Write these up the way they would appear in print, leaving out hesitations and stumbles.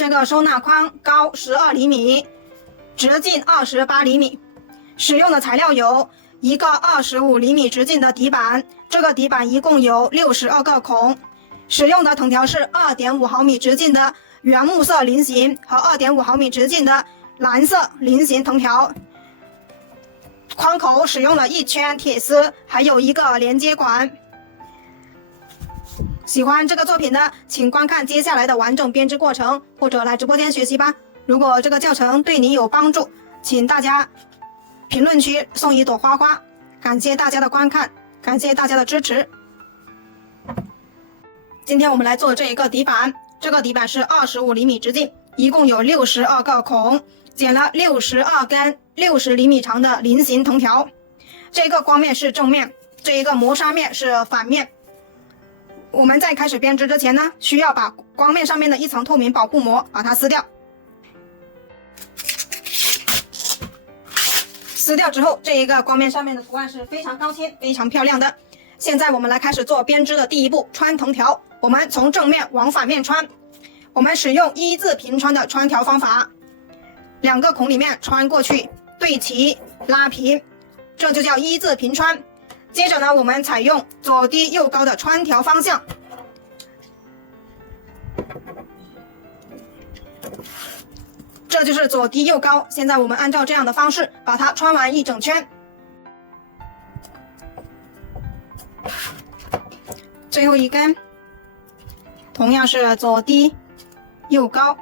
这个收纳框高12厘米，直径28厘米。使用的材料有一个25厘米直径的底板，这个底板一共有62个孔。使用的藤条是2.5毫米直径的原木色菱形和2.5毫米直径的蓝色菱形藤条。框口使用了1圈铁丝，还有一个连接管。喜欢这个作品的，请观看接下来的完整编织过程，或者来直播间学习吧。如果这个教程对你有帮助，请大家评论区送一朵花花。感谢大家的观看，感谢大家的支持。今天我们来做这一个底板，这个底板是25厘米直径，一共有62个孔，剪了62根60厘米长的菱形藤条。这个光面是正面，这一个磨砂面是反面。我们在开始编织之前呢，需要把光面上面的一层透明保护膜把它撕掉。撕掉之后，这一个光面上面的图案是非常高清、非常漂亮的。现在我们来开始做编织的第一步，穿藤条。我们从正面往反面穿，我们使用一字平穿的穿条方法，2个孔里面穿过去，对齐拉平，这就叫一字平穿。接着呢，我们采用左低右高的穿条方向，这就是左低右高。现在我们按照这样的方式把它穿完一整圈。最后一根同样是左低右高。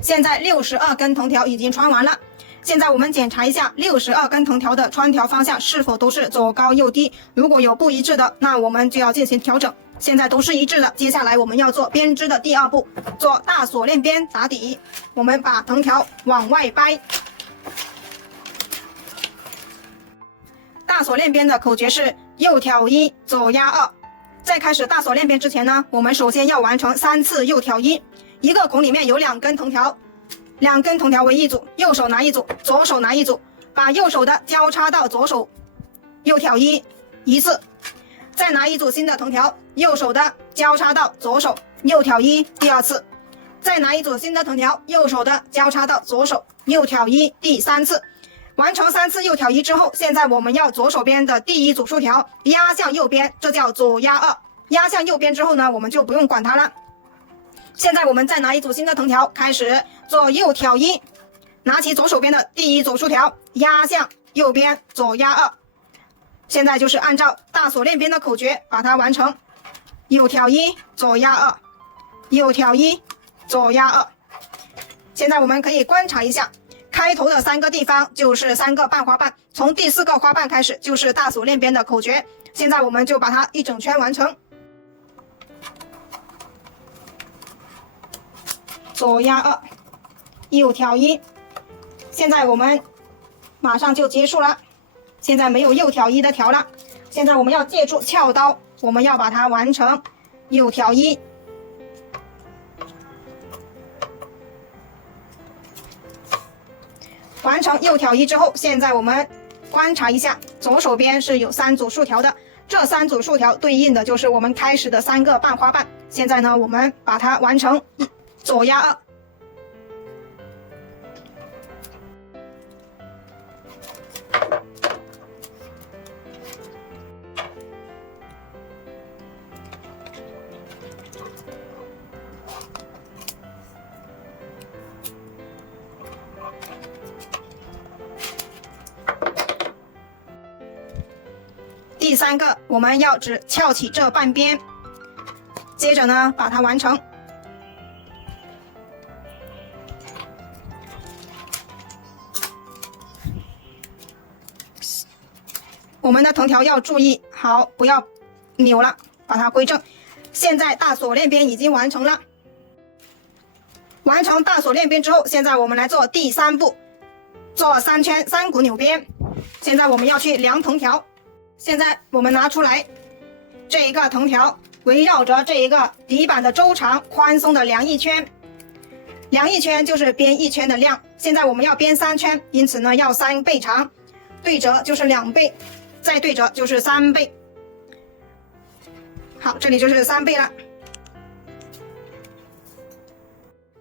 现在62根藤条已经穿完了。现在我们检查一下62根藤条的穿条方向是否都是左高右低，如果有不一致的，那我们就要进行调整。现在都是一致的，接下来我们要做编织的第2步，做大锁链边打底。我们把藤条往外掰。大锁链边的口诀是右挑1，左压2。在开始大锁链边之前呢，我们首先要完成3次右挑1，一个孔里面有2根藤条，2根藤条为一组，右手拿一组，左手拿一组，把右手的交叉到左手，右挑1次，再拿一组新的藤条，右手的交叉到左手，右挑1第2次，再拿一组新的藤条，右手的交叉到左手，右挑1第3次。完成3次右挑1之后，现在我们要左手边的第1组竖条压向右边，这叫左压2。压向右边之后呢，我们就不用管它了。现在我们再拿一组新的藤条，开始做右挑1，拿起左手边的第1组竖条，压向右边，左压2。现在就是按照大锁链边的口诀把它完成，右挑1，左压2，右挑1，左压2。现在我们可以观察一下，开头的3个地方就是3个半花瓣，从第4个花瓣开始就是大锁链边的口诀。现在我们就把它一整圈完成，左压2，右挑1。现在我们马上就结束了，现在没有右挑1的条了。现在我们要借助撬刀，我们要把它完成右挑1。完成右挑1之后，现在我们观察一下，左手边是有3组竖条的，这3组竖条对应的就是我们开始的3个半花瓣。现在呢，我们把它完成左压2。第3个我们要只翘起这半边，接着呢把它完成。我们的藤条要注意好，不要扭了，把它归正。现在大锁链边已经完成了。完成大锁链边之后，现在我们来做第3步，做3圈3股扭边。现在我们要去量藤条。现在我们拿出来这一个藤条，围绕着这一个底板的周长宽松的量1圈，量1圈就是编1圈的量。现在我们要编3圈，因此呢要3倍长，对折就是2倍，再对折就是3倍。好，这里就是3倍了。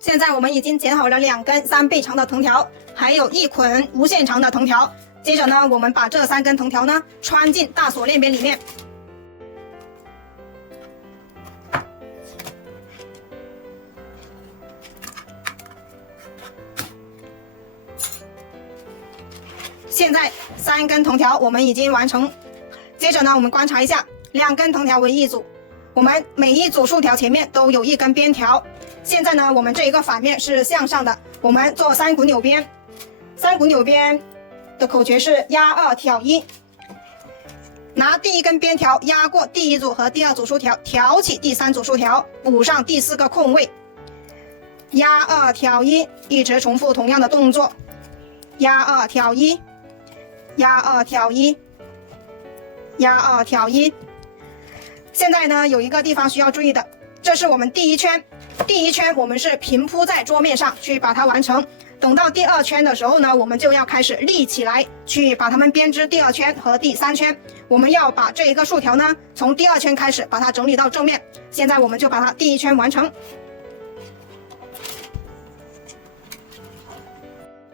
现在我们已经剪好了2根3倍长的藤条，还有1捆无限长的藤条。接着呢，我们把这3根藤条呢穿进大锁链边里面。现在3根藤条我们已经完成。接着呢，我们观察一下，2根藤条为一组，我们每一组竖条前面都有1根边条。现在呢，我们这一个反面是向上的，我们做3股扭边。3股扭边的口诀是压2挑1，拿第1根边条压过第1组和第2组竖条，挑起第3组竖条，补上第4个空位，压2挑1，一直重复同样的动作，压2挑1，压2挑1，压2挑1。现在呢，有一个地方需要注意的，这是我们第1圈，第1圈我们是平铺在桌面上去把它完成。等到第2圈的时候呢，我们就要开始立起来，去把它们编织第2圈和第3圈。我们要把这一个竖条呢，从第2圈开始把它整理到正面。现在我们就把它第1圈完成。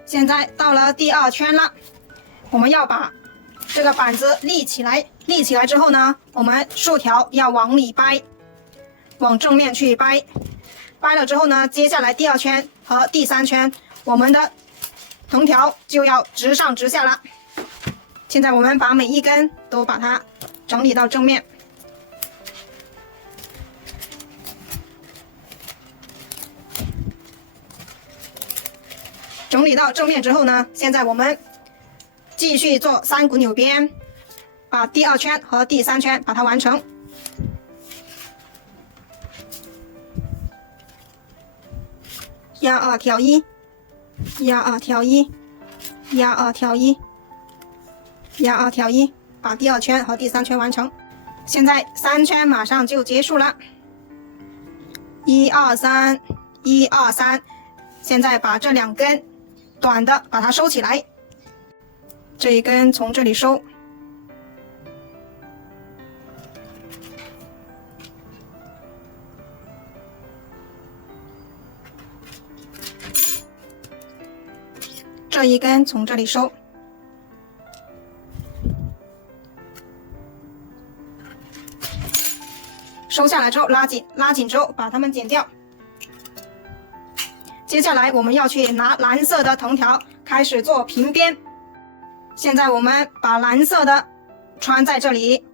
现在到了第2圈了，我们要把这个板子立起来。立起来之后呢，我们竖条要往里掰，往正面去掰。掰了之后呢，接下来第2圈和第3圈。我们的藤条就要直上直下了。现在我们把每一根都把它整理到正面。整理到正面之后呢，现在我们继续做3股扭边，把第2圈和第3圈把它完成。压2挑1。压2挑1，压2挑1，压2挑1，把第2圈和第3圈完成。现在3圈马上就结束了。1、2、3， 1、2、3。现在把这2根短的把它收起来，这一根从这里收。这一根从这里收，收下来之后拉紧，拉紧之后把它们剪掉。接下来我们要去拿蓝色的藤条开始做平边。现在我们把蓝色的穿在这里，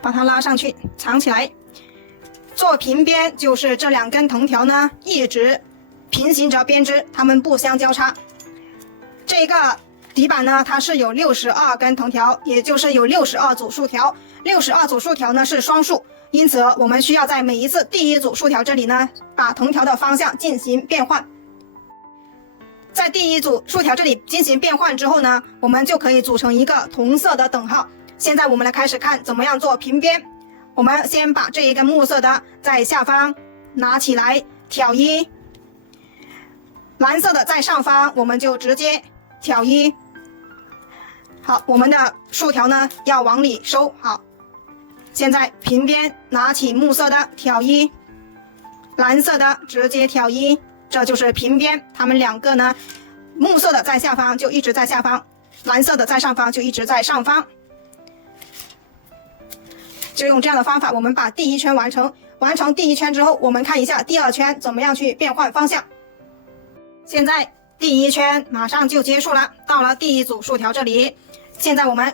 把它拉上去，藏起来。做平边就是这2根藤条呢一直平行着编织，它们不相交叉。这个底板呢，它是有62根藤条，也就是有62组竖条。62组竖条呢是双竖，因此我们需要在每一次第1组竖条这里呢，把藤条的方向进行变换。在第1组竖条这里进行变换之后呢，我们就可以组成一个同色的等号。现在我们来开始看怎么样做平边。我们先把这一根木色的在下方拿起来挑1，蓝色的在上方我们就直接挑1。好，我们的竖条呢要往里收。好，现在平边拿起木色的挑1，蓝色的直接挑1，这就是平边。它们2个呢，木色的在下方就一直在下方，蓝色的在上方就一直在上方。就用这样的方法，我们把第1圈完成。完成第1圈之后，我们看一下第2圈怎么样去变换方向。现在第1圈马上就结束了，到了第1组竖条这里。现在我们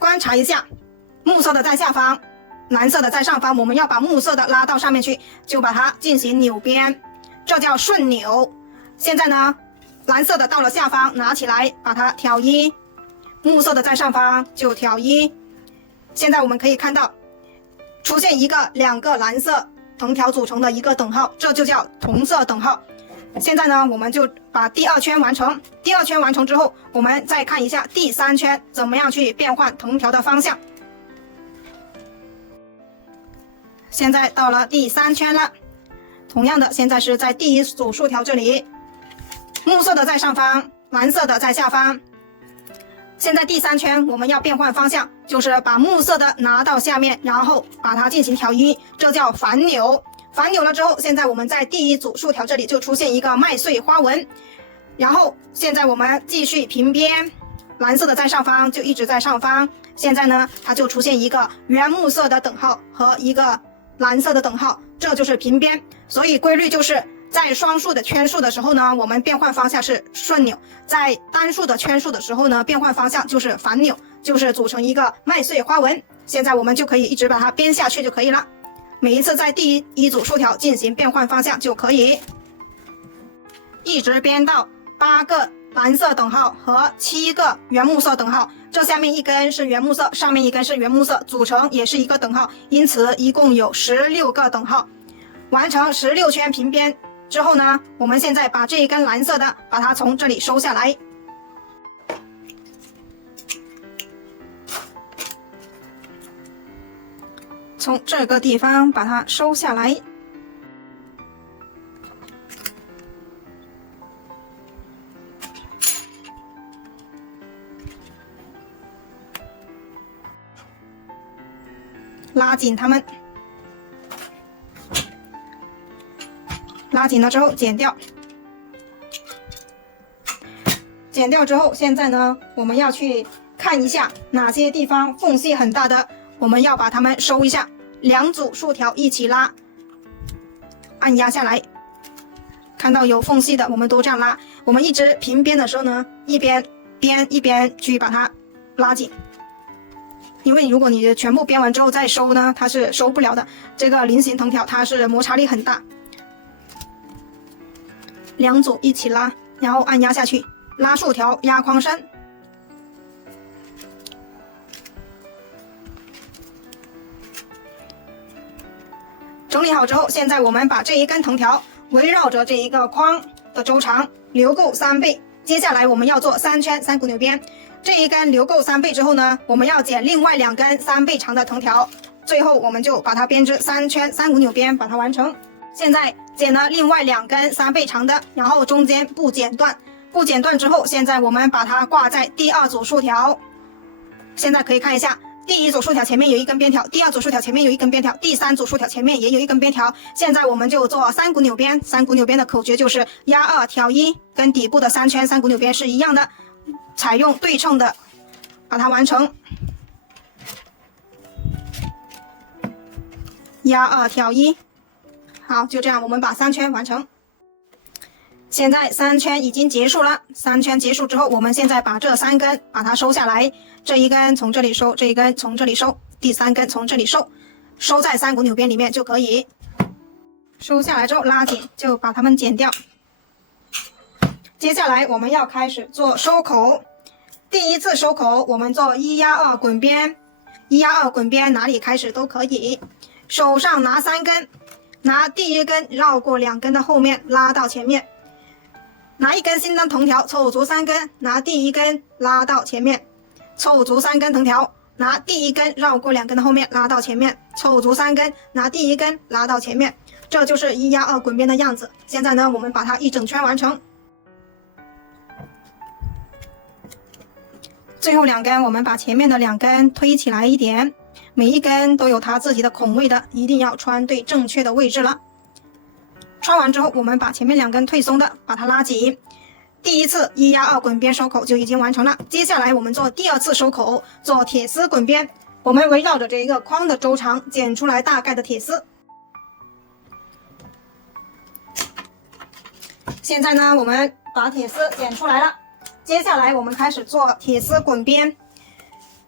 观察一下，木色的在下方，蓝色的在上方，我们要把木色的拉到上面去，就把它进行扭边，这叫顺扭。现在呢，蓝色的到了下方，拿起来把它挑1，木色的在上方就挑1。现在我们可以看到出现一个2个蓝色藤条组成的一个等号，这就叫同色等号。现在呢，我们就把第2圈完成。第2圈完成之后，我们再看一下第3圈怎么样去变换藤条的方向。现在到了第3圈了，同样的，现在是在第1组竖条这里，木色的在上方，蓝色的在下方，现在第3圈我们要变换方向，就是把木色的拿到下面，然后把它进行挑一，这叫反扭。反扭了之后，现在我们在第1组竖条这里就出现一个麦穗花纹。然后现在我们继续平边，蓝色的在上方就一直在上方。现在呢，它就出现一个原木色的等号和一个蓝色的等号，这就是平边。所以规律就是在双数的圈数的时候呢，我们变换方向是顺扭；在单数的圈数的时候呢，变换方向就是反扭，就是组成一个麦穗花纹。现在我们就可以一直把它编下去就可以了。每一次在第一组竖条进行变换方向就可以，一直编到8个蓝色等号和7个原木色等号。这下面一根是原木色，上面一根是原木色，组成也是一个等号，因此一共有16个等号。完成16圈平边之后呢，我们现在把这一根蓝色的把它从这里收下来，从这个地方把它收下来。拉紧它们，拉紧了之后剪掉。剪掉之后，现在呢，我们要去看一下哪些地方缝隙很大的，我们要把它们收一下。2组竖条一起拉，按压下来，看到有缝隙的我们都这样拉。我们一直平边的时候呢，一边编一边去把它拉紧。因为如果你全部编完之后再收呢，它是收不了的。这个菱形藤条它是摩擦力很大。2组一起拉，然后按压下去，拉竖条压框身。整理好之后，现在我们把这一根藤条围绕着这一个框的周长留够3倍。接下来我们要做3圈3股扭边。这一根留够3倍之后呢，我们要剪另外2根3倍长的藤条，最后我们就把它编织3圈3股扭边，把它完成。现在剪了另外2根3倍长的，然后中间不剪断。不剪断之后，现在我们把它挂在第2组竖条。现在可以看一下，第1组竖条前面有一根边条，第2组竖条前面有一根边条，第3组竖条前面也有一根边条。现在我们就做3股扭边。3股扭边的口诀就是压2挑1，跟底部的3圈3股扭边是一样的，采用对称的把它完成。压2挑1，好，就这样我们把3圈完成。现在3圈已经结束了，3圈结束之后，我们现在把这3根把它收下来，这一根从这里收，这一根从这里收，第3根从这里收，收在3股扭边里面就可以。收下来之后拉紧，就把它们剪掉。接下来我们要开始做收口。第一次收口，我们做1压2滚边，1压2滚边哪里开始都可以。手上拿3根，拿第1根绕过2根的后面拉到前面，拿一根新的藤条凑足3根，拿第1根拉到前面，凑足3根藤条，拿第1根绕过2根的后面拉到前面，凑足3根，拿第1根拉到前面，这就是1压2滚边的样子。现在呢，我们把它一整圈完成。最后2根，我们把前面的2根推起来一点，每一根都有它自己的孔位的，一定要穿对正确的位置了。穿完之后，我们把前面2根退松的把它拉紧。第一次1压2滚边收口就已经完成了。接下来我们做第2次收口，做铁丝滚边。我们围绕着这一个框的周长剪出来大概的铁丝。现在呢，我们把铁丝剪出来了。接下来我们开始做铁丝滚边。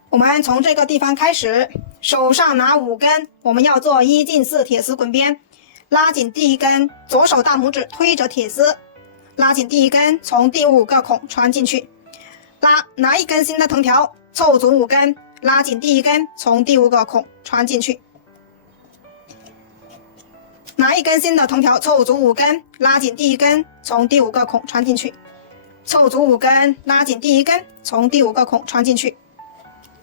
我们从这个地方开始，手上拿5根，我们要做1进4铁丝滚边。拉紧第1根，左手大拇指推着铁丝，拉紧第1根，从第5个孔穿进去。拿一根新的藤条，凑足5根，拉紧第1根，从第5个孔穿进去。拿一根新的藤条，凑足5根，拉紧第1根，从第5个孔穿进去。凑足5根，拉紧第1根，从第5个孔穿进去。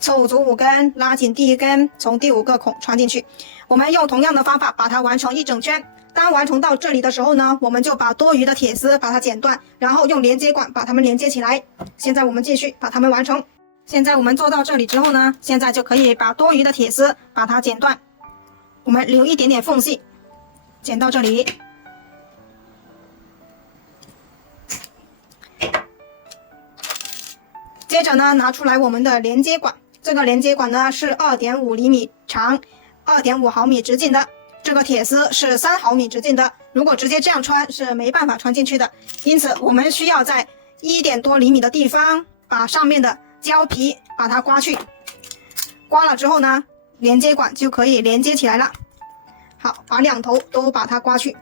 凑足5根，拉紧第1根，从第5个孔穿进去。我们用同样的方法把它完成一整圈。当完成到这里的时候呢，我们就把多余的铁丝把它剪断，然后用连接管把它们连接起来。现在我们继续把它们完成。现在我们做到这里之后呢，现在就可以把多余的铁丝把它剪断，我们留一点点缝隙，剪到这里。接着呢，拿出来我们的连接管，这个连接管呢是 2.5 厘米长，2.5毫米直径的，这个铁丝是3毫米直径的，如果直接这样穿是没办法穿进去的，因此我们需要在1点多厘米的地方把上面的胶皮把它刮去，刮了之后呢，连接管就可以连接起来了。好，把两头都把它刮去。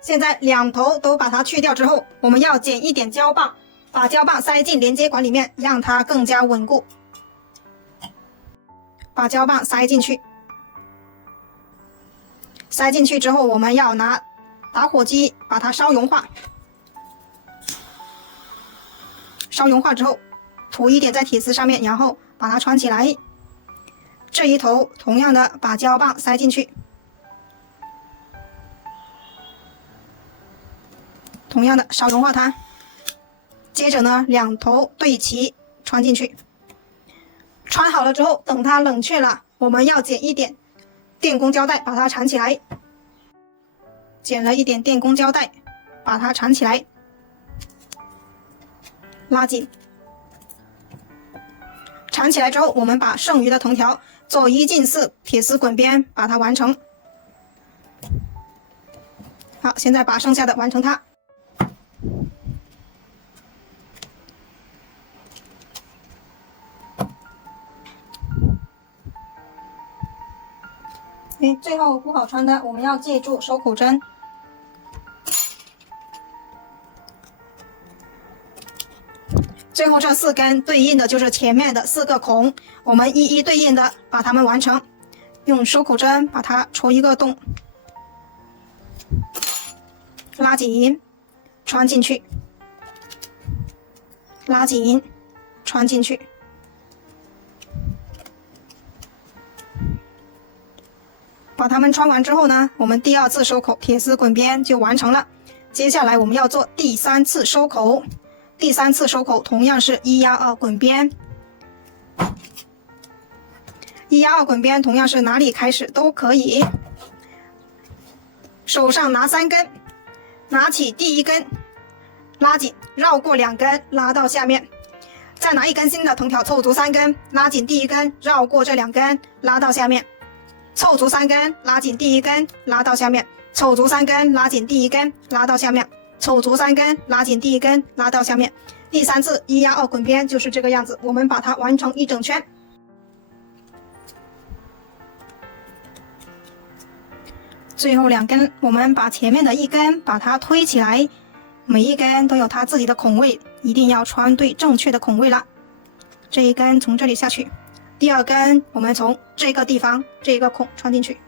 现在两头都把它去掉之后，我们要剪一点胶棒，把胶棒塞进连接管里面，让它更加稳固。把胶棒塞进去，塞进去之后，我们要拿打火机把它烧融化。烧融化之后，涂一点在铁丝上面，然后把它穿起来。这一头同样的把胶棒塞进去，同样的烧融化它。接着呢，两头对齐穿进去。穿好了之后，等它冷却了，我们要剪一点电工胶带把它缠起来。剪了一点电工胶带，把它缠起来，拉紧。缠起来之后，我们把剩余的藤条做1/4铁丝滚边，把它完成。好，现在把剩下的完成它。最后不好穿的，我们要记住收口针。最后这4根对应的就是前面的4个孔，我们一一对应的把它们完成。用收口针把它戳一个洞，拉紧，穿进去，拉紧，穿进去。把它们穿完之后呢，我们第2次收口铁丝滚边就完成了。接下来我们要做第3次收口，第3次收口同样是1压2滚边。1压2滚边同样是哪里开始都可以。手上拿3根，拿起第1根，拉紧，绕过2根，拉到下面。再拿1根新的藤条凑足3根，拉紧第1根，绕过这2根，拉到下面。凑足3根，拉紧第1根，拉到下面；凑足3根，拉紧第1根，拉到下面；凑足3根，拉紧第1根，拉到下面。第3次1压2滚边就是这个样子，我们把它完成一整圈。最后2根，我们把前面的1根把它推起来，每一根都有它自己的孔位，一定要穿对正确的孔位了。这一根从这里下去。第2根我们从这个地方这个孔穿进去，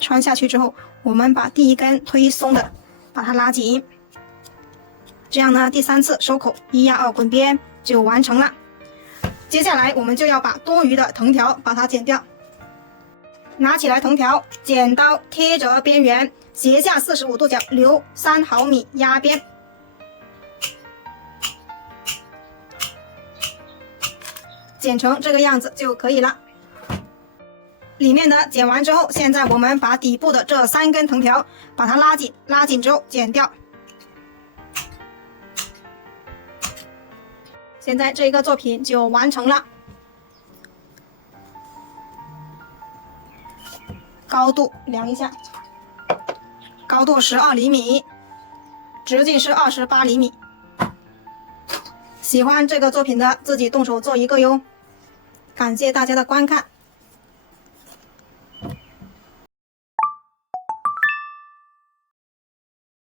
穿下去之后，我们把第1根推松的把它拉紧，这样呢，第3次收口1压2滚边就完成了。接下来我们就要把多余的藤条把它剪掉，拿起来藤条，剪刀贴着边缘，斜下45度角，留3毫米压边。剪成这个样子就可以了。里面的剪完之后，现在我们把底部的这3根藤条把它拉紧，拉紧之后剪掉。现在这个作品就完成了。高度量一下，高度12厘米，直径是28厘米。喜欢这个作品的，自己动手做一个哟。感谢大家的观看。